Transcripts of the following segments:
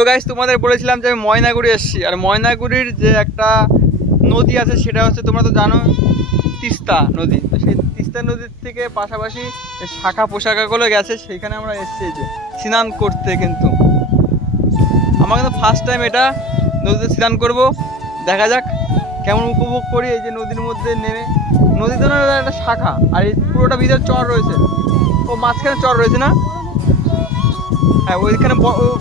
তো গাইস তোমাদের বলেছিলাম যে আমি ময়নাগুড়ি এসেছি, আর ময়নাগুড়ির যে একটা নদী আছে সেটা হচ্ছে তোমরা তো জানো তিস্তা নদী। তো সেই তিস্তা নদীর থেকে পাশাপাশি শাখা পোশাকাগুলো গেছে, সেইখানে আমরা এসেছি যে স্নান করতে। কিন্তু আমার কিন্তু ফার্স্ট টাইম এটা নদীতে স্নান করব, দেখা যাক কেমন উপভোগ করি এই যে নদীর মধ্যে নেমে। নদীতে একটা শাখা আর এই পুরোটা ভিতরে চর রয়েছে, ও মাঝখানে চর রয়েছে না? হ্যাঁ ওইখানে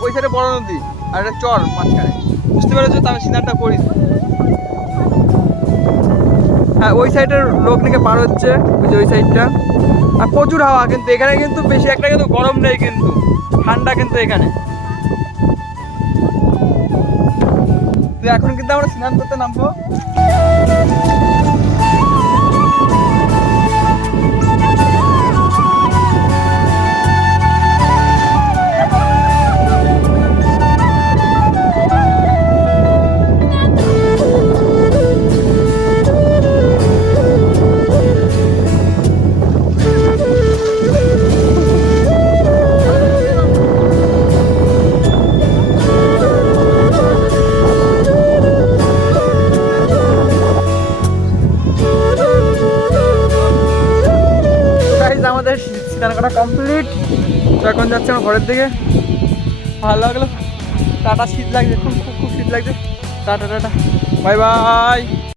ওই সাইডে বড় নদী আর একটা চর মাঝখানে, বুঝতে পেরেছো? তো আমি স্নানটা করি। হ্যাঁ ওই সাইডের লোক নাকি পার হচ্ছে, ওই যে ওই সাইডটা। আর প্রচুর হাওয়া, কিন্তু এখানে কিন্তু বেশি একটা কিন্তু গরম নেই, কিন্তু ঠান্ডা কিন্তু এখানে। তো এখন কিন্তু আমরা স্নান করতে নামবো। আমাদের স্নান করা কমপ্লিট। তো এখন যাচ্ছে আমার ঘরের দিকে। ভালো লাগলো, টাটা। শীত লাগছে, খুব খুব খুব শীত লাগছে। Tata tata, bye bye.